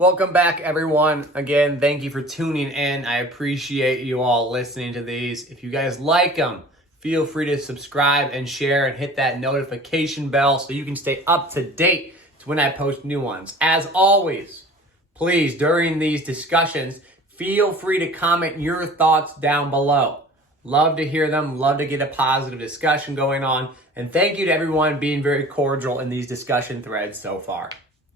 Welcome back, everyone. Again, thank you for tuning in. I appreciate you all listening to these. If you guys like them, feel free to subscribe and share and hit that notification bell so you can stay up to date to when I post new ones. As always, please, during these discussions, feel free to comment your thoughts down below. Love to hear them, love to get a positive discussion going on. And thank you to everyone being very cordial in these discussion threads so far.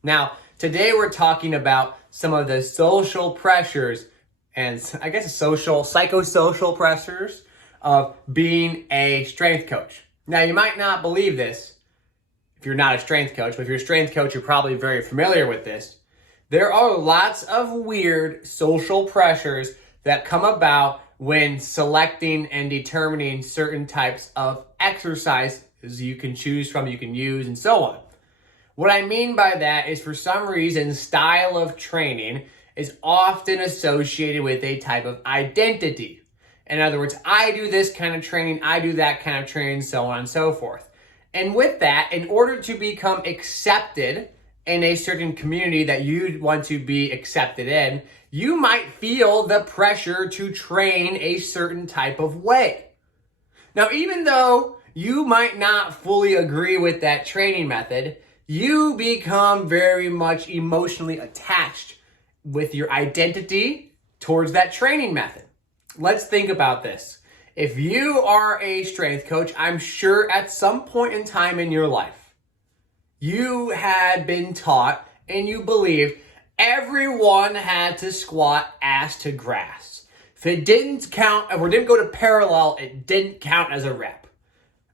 Now, today we're talking about some of the social pressures and I guess psychosocial pressures of being a strength coach. Now, you might not believe this if you're not a strength coach, but if you're a strength coach, you're probably very familiar with this. There are lots of weird social pressures that come about when selecting and determining certain types of exercises you can choose from, you can use, and so on. What I mean by that is, for some reason, style of training is often associated with a type of identity. In other words, I do this kind of training, I do that kind of training, so on and so forth. And with that, in order to become accepted in a certain community that you want to be accepted in, you might feel the pressure to train a certain type of way. Now, even though you might not fully agree with that training method, you become very much emotionally attached with your identity towards that training method. Let's think about this. If you are a strength coach, I'm sure at some point in time in your life, you had been taught and you believed everyone had to squat ass to grass. If it didn't count, or didn't go to parallel, it didn't count as a rep.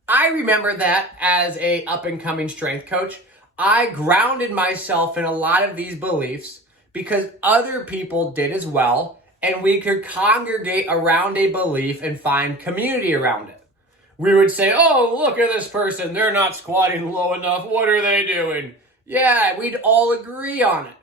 I remember that as a up-and-coming strength coach. I grounded myself in a lot of these beliefs because other people did as well, and we could congregate around a belief and find community around it. We would say, oh, look at this person. They're not squatting low enough. What are they doing? Yeah, we'd all agree on it,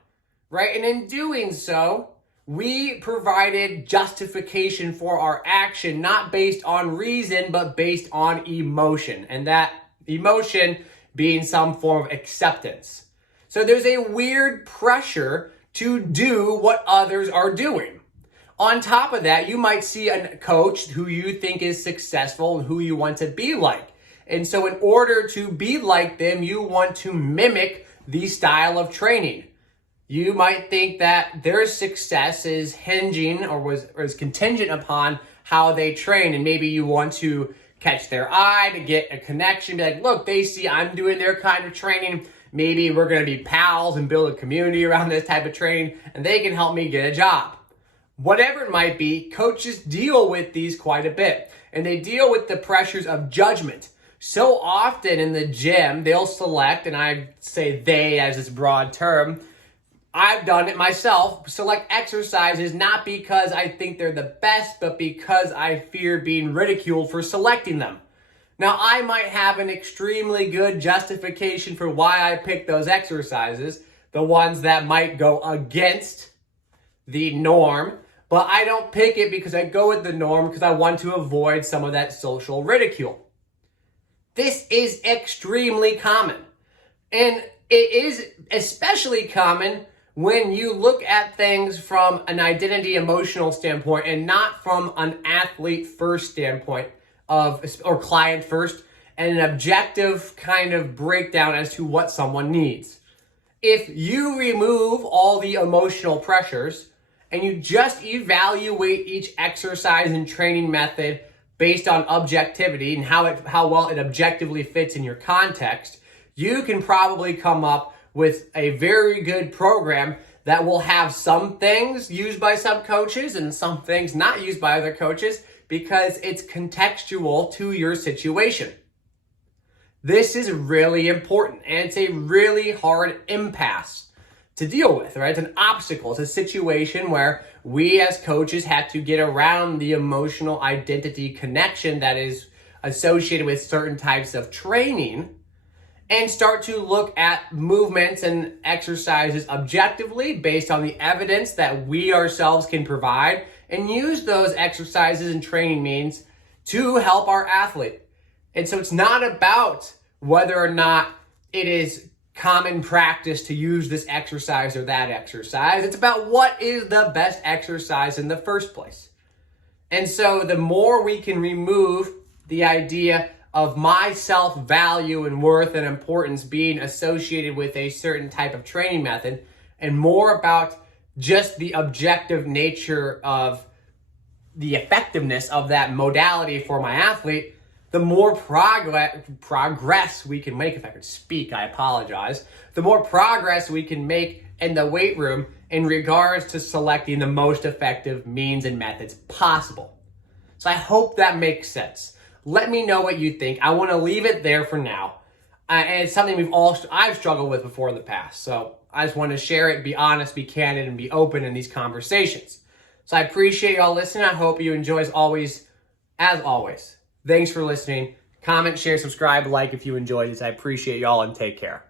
right? And in doing so, we provided justification for our action, not based on reason, but based on emotion. And that emotion being some form of acceptance. So there's a weird pressure to do what others are doing. On top of that, you might see a coach who you think is successful and who you want to be like. And so in order to be like them, you want to mimic the style of training. You might think that their success is hinging or is contingent upon how they train. And maybe you want to catch their eye to get a connection, be like, look, they see I'm doing their kind of training. Maybe we're going to be pals and build a community around this type of training, and they can help me get a job. Whatever it might be, coaches deal with these quite a bit, and they deal with the pressures of judgment. So often in the gym, they'll select, and I say they as this broad term, I've done it myself, select exercises not because I think they're the best, but because I fear being ridiculed for selecting them. Now, I might have an extremely good justification for why I picked those exercises, the ones that might go against the norm, but I don't pick it because I go with the norm because I want to avoid some of that social ridicule. This is extremely common, and it is especially common when you look at things from an identity emotional standpoint and not from an athlete first standpoint or client first, and an objective kind of breakdown as to what someone needs. If you remove all the emotional pressures and you just evaluate each exercise and training method based on objectivity and how well it objectively fits in your context, you can probably come up with a very good program that will have some things used by some coaches and some things not used by other coaches because it's contextual to your situation. This is really important, and it's a really hard impasse to deal with, right? It's an obstacle. It's a situation where we as coaches have to get around the emotional identity connection that is associated with certain types of training and start to look at movements and exercises objectively based on the evidence that we ourselves can provide, and use those exercises and training means to help our athlete. And so it's not about whether or not it is common practice to use this exercise or that exercise. It's about what is the best exercise in the first place. And so the more we can remove the idea of my self-value and worth and importance being associated with a certain type of training method, and more about just the objective nature of the effectiveness of that modality for my athlete, the more progress we can make. If I could speak, I apologize. The more progress we can make in the weight room in regards to selecting the most effective means and methods possible. So I hope that makes sense. Let me know what you think. I want to leave it there for now. And it's something I've struggled with before in the past. So I just want to share it, be honest, be candid, and be open in these conversations. So I appreciate y'all listening. I hope you enjoy as always. Thanks for listening. Comment, share, subscribe, like if you enjoyed this. I appreciate y'all and take care.